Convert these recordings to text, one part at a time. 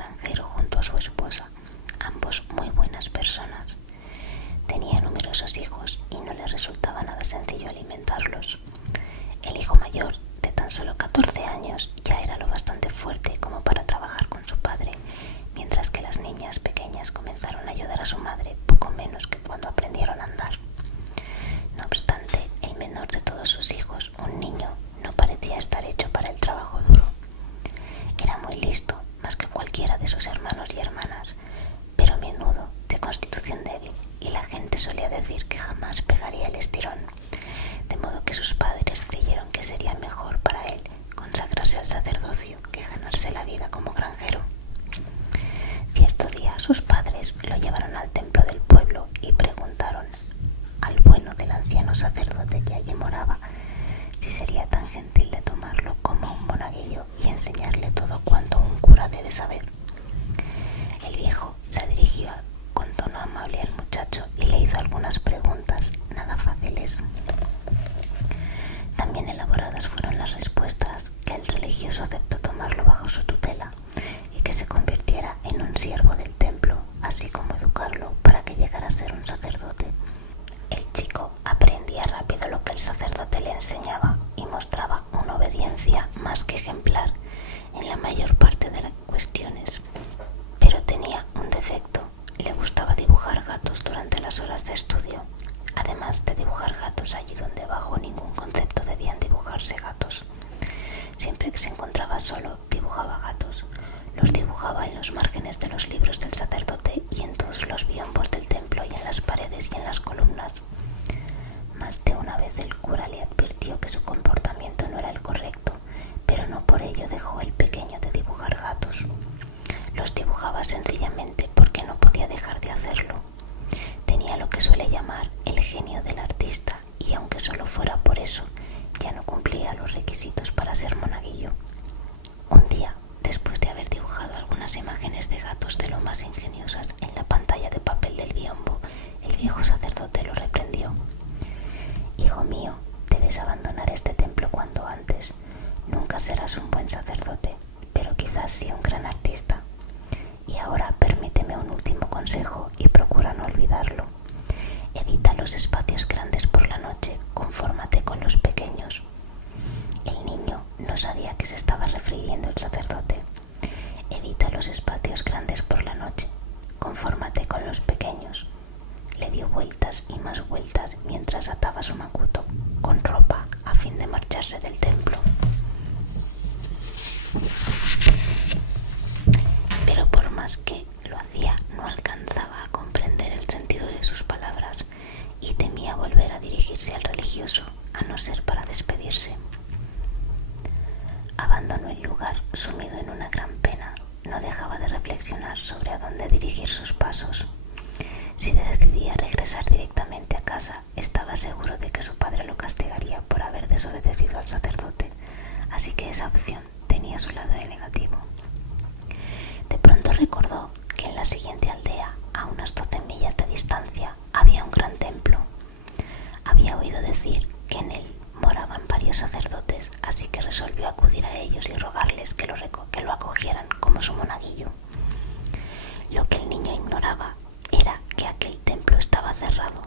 granjero junto a su esposa, ambos muy buenas personas. Tenía numerosos hijos y no le resultaba nada sencillo alimentarlos. El hijo mayor, de tan solo 14 años, ya era lo bastante fuerte como para trabajar con su padre, mientras que las niñas pequeñas comenzaron a ayudar a su madre poco menos que cuando aprendieron a andar. No obstante, el menor de todos sus hijos, un niño, no parecía estar hecho para el trabajo duro. Era muy listo, más que cualquiera de sus hermanos y hermanas, pero menudo, de constitución débil, y la gente solía decir que jamás pegaría el estirón, de modo que sus padres creyeron que sería mejor para él consagrarse al sacerdocio que ganarse la vida como granjero. Cierto día sus padres lo llevaron al templo del pueblo y preguntaron al bueno del anciano sacerdote que allí moraba si sería tan gentil de tomarlo como un monaguillo y enseñarle todo cuanto un cura debe saber. El viejo se dirigió con tono amable al muchacho y le hizo algunas preguntas nada fáciles. También elaboradas fueron las respuestas que el religioso aceptó tomarlo bajo su tutela y que se convirtiera en un siervo del templo, así como educarlo para que llegara a ser un sacerdote. El chico aprendía rápido lo que el sacerdote le enseñaba y mostraba una obediencia más que ejemplar en la mayor parte de las cuestiones. Pero tenía un defecto: le gustaba dibujar gatos durante las horas de estudio, además de dibujar gatos allí donde bajo ningún concepto debían dibujarse gatos. Siempre que se encontraba solo, dibujaba gatos. Los dibujaba en los márgenes de los libros del sacerdote y en todos los biombos del templo y en las paredes y en las columnas. Más de una vez el cura le advirtió que su comportamiento no era el correcto, pero no por ello dejó el pequeño de dibujar gatos. Los dibujaba sencillamente porque no podía dejar de hacerlo. Tenía lo que suele llamar el genio del artista y aunque solo fuera por eso, ya no cumplía los requisitos para ser monaguillo. Un día, después de haber dibujado algunas imágenes de gatos de lo más ingeniosas en la pantalla de papel del biombo, el viejo sacerdote lo reprendió. «Hijo mío, debes abandonar este templo cuanto antes. Nunca serás un buen sacerdote, pero quizás sí un gran artista. Y ahora permíteme un último consejo y procura no olvidarlo. Evita los espacios grandes por la noche, confórmate con los pequeños». El niño no sabía a qué se estaba refiriendo el sacerdote. «Evita los espacios grandes por la noche, confórmate con los pequeños». Le dio vueltas y más vueltas mientras ataba su macuto con ropa a fin de marcharse del templo. Pero por más que lo hacía, no alcanzaba a comprender el sentido de sus palabras y temía volver a dirigirse al religioso, a no ser para despedirse. Abandonó el lugar sumido en una gran pena. No dejaba de reflexionar sobre a dónde dirigir sus pasos. Si decidía regresar directamente a casa, estaba seguro de que su padre lo castigaría por haber desobedecido al sacerdote, así que esa opción tenía su lado negativo. De pronto recordó que en la siguiente aldea, a unas 12 millas de distancia, había un gran templo. Había oído decir que en él moraban varios sacerdotes, así que resolvió acudir a ellos y rogarles que lo acogieran como su monaguillo. Lo que el niño ignoraba era que aquel templo estaba cerrado.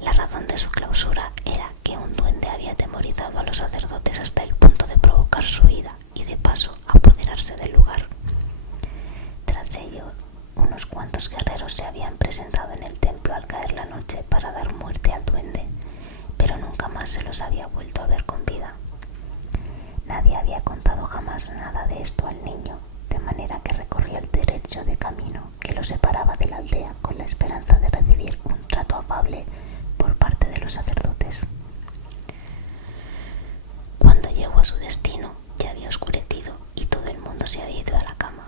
La razón de su clausura era que un duende había atemorizado a los sacerdotes hasta el punto de provocar su huida y de paso apoderarse del lugar. Tras ello, unos cuantos guerreros se habían presentado en el templo al caer la noche para dar muerte al duende, pero nunca más se los había vuelto a ver con vida. Nadie había contado jamás nada de esto al niño, de manera que recorrió el trecho de camino que lo separaba de la aldea con la esperanza de recibir un trato afable por parte de los sacerdotes. Cuando llegó a su destino, ya había oscurecido y todo el mundo se había ido a la cama.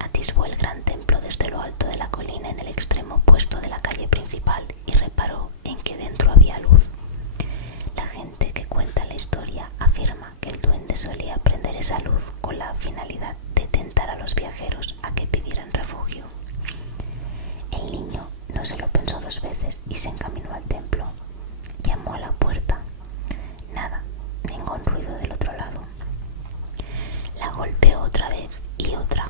Atisbó el gran templo desde lo alto de la colina en el extremo opuesto de la calle principal y reparó en que dentro había luz. La gente que cuenta la historia afirma que el duende solía prender esa luz con la finalidad de tentar a los viajeros a que pidieran refugio. El niño no se lo pensó 2 veces y se encaminó al templo. Llamó a la puerta. Nada, ningún ruido del otro lado. La golpeó otra vez y otra.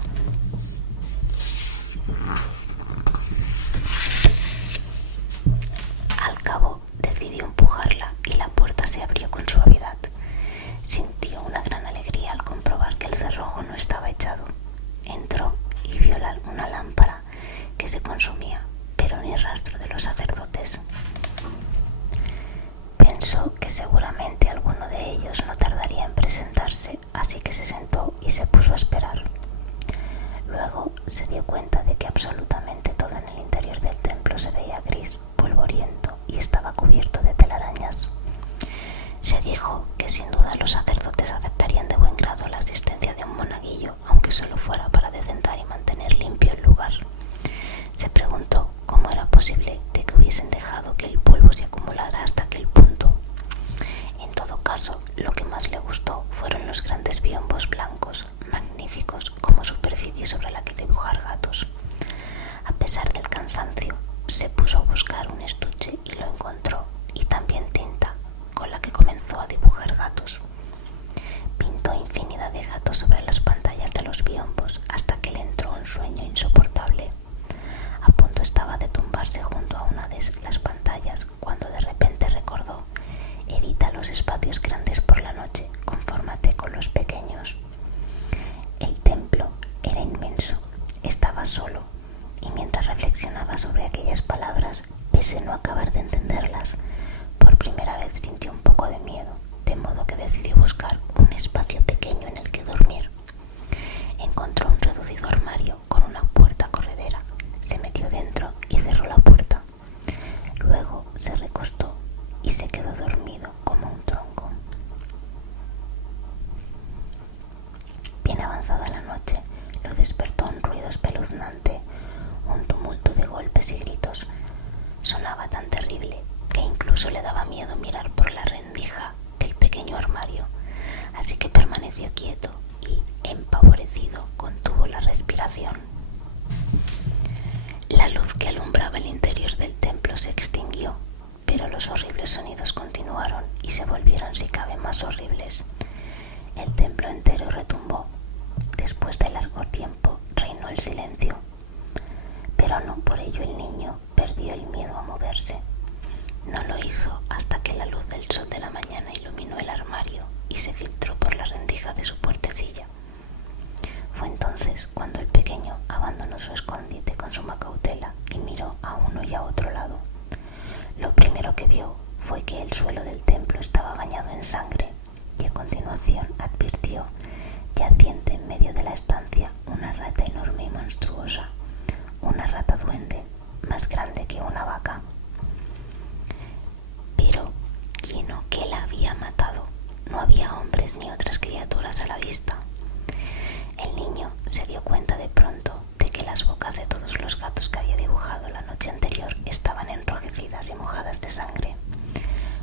se consumía, pero ni rastro de los sacerdotes. Pensó que seguramente alguno de ellos no tardaría en presentarse, así que se sentó y se puso a esperar. Luego se dio cuenta de que absolutamente todo en el interior del templo se veía gris, polvoriento y estaba cubierto de telarañas. Se dijo que sin duda los sacerdotes aceptarían de buen grado la asistencia de un monaguillo, aunque solo fuera para decentar y mantener limpio el lugar. Se preguntó cómo era posible de que hubiesen dejado que el polvo se acumulara hasta aquel punto. En todo caso, lo que más le gustó fueron los grandes biombos blancos, magníficos como superficie sobre la que dibujar gatos. A pesar del cansancio, se puso a buscar un estuche y lo encontró, y también tinta, con la que comenzó a dibujar gatos. Pintó infinidad de gatos sobre las pantallas de los biombos hasta que le entró un sueño insoportable. A punto estaba de tumbarse junto a una de las pantallas cuando de repente recordó: evita los espacios grandes por la noche, confórmate con los pequeños. El templo era inmenso, estaba solo, y mientras reflexionaba sobre aquellas palabras, pese a no acabar de entenderlas, por primera vez sintió un poco de miedo, de modo que decidió buscar un espacio pequeño en el que dormir. Encontró un reducido armario con una puerta corredera, se metió dentro y cerró la puerta. Luego se recostó y se quedó dormido como un tronco. Bien avanzada la noche, lo despertó un ruido espeluznante, un tumulto de golpes y gritos. Sonaba tan terrible que incluso le daba miedo mirar por la rendija del pequeño armario, así que permaneció quieto y, empavorecido, contuvo la respiración. La luz que alumbraba el interior del templo se extinguió, pero los horribles sonidos continuaron y se volvieron si cabe más horribles. El templo entero retumbó. Después de largo tiempo reinó el silencio, pero no por ello el niño perdió el miedo a moverse. No lo hizo hasta que la luz del sol de la mañana iluminó el armario y se filtró por la rendija de su puertecilla. Fue entonces cuando el pequeño abandonó su escondite con suma cautela y miró a uno y a otro lado. Lo primero que vio fue que el suelo del templo estaba bañado en sangre y a continuación advirtió, yaciente en medio de la estancia, una rata enorme y monstruosa, una rata duende, más grande que una vaca. Pero ¿quién o qué la había matado? No había hombres ni otras criaturas a la vista. El niño se dio cuenta de pronto de que las bocas de todos los gatos que había dibujado la noche anterior estaban enrojecidas y mojadas de sangre.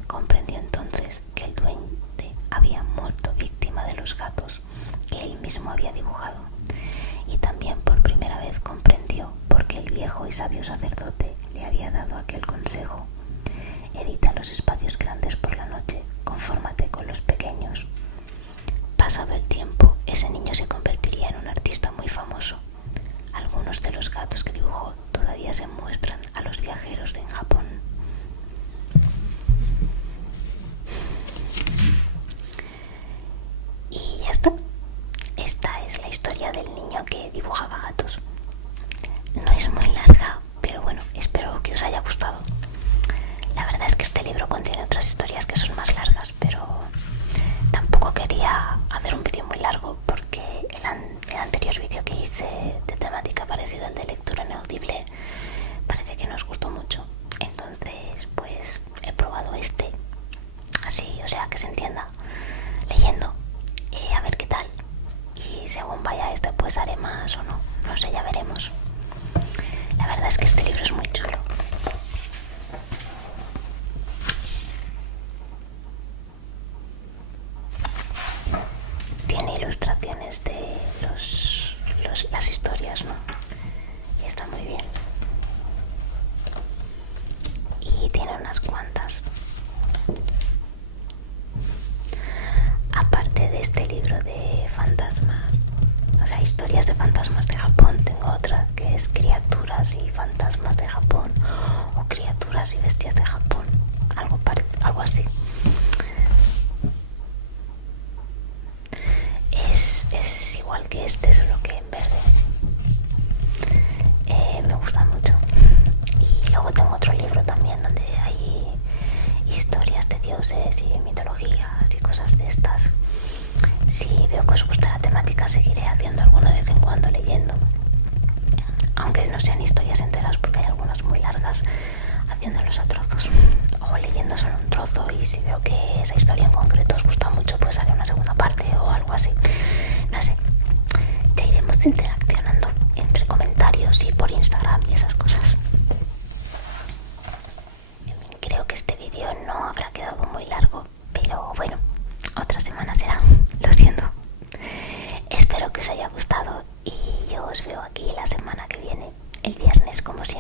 Comprendió entonces que el duende había muerto víctima de los gatos que él mismo había dibujado, y también por primera vez comprendió por qué el viejo y sabio sacerdote le había dado aquel consejo: evita los espacios grandes por la noche, confórmate con los pequeños. Pasado el tiempo, ese niño se convertiría en un artista muy famoso. Algunos de los gatos que dibujó todavía se muestran a los viajeros en Japón. Y ya está. Esta es la historia del niño que dibujaba gatos. No es muy larga, pero bueno, espero que os haya gustado. La verdad es que este libro contiene otras historias que son más largas, pero tampoco quería hacer un vídeo muy largo porque el anterior vídeo que hice de temática parecida al de lectura inaudible parece que nos gustó mucho. Entonces pues he probado este, así, o sea, que se entienda, leyendo, a ver qué tal. Y según vaya este pues haré más o no, no sé, ya veremos. La verdad es que este libro es muy chulo. Tiene ilustraciones de las historias, ¿no? Y está muy bien. Y tiene unas cuantas. Aparte de este libro de fantasmas, o sea, historias de fantasmas de Japón, tengo otra que es criaturas y fantasmas de Japón, o criaturas y bestias de Japón, algo así. Es igual que este, solo que en verde. Me gusta mucho. aunque no sean historias enteras, porque hay algunas muy largas, haciéndolos a trozos o leyendo solo un trozo, y si veo que esa historia en concreto os gusta mucho, pues haré una segunda parte o algo así. No sé, ya iremos interaccionando entre comentarios y por Instagram y esas cosas. Creo que este vídeo no habrá quedado muy largo, pero bueno, otra semana será, lo siento. Espero que os haya gustado y yo os veo aquí la semana que viene, el viernes como siempre.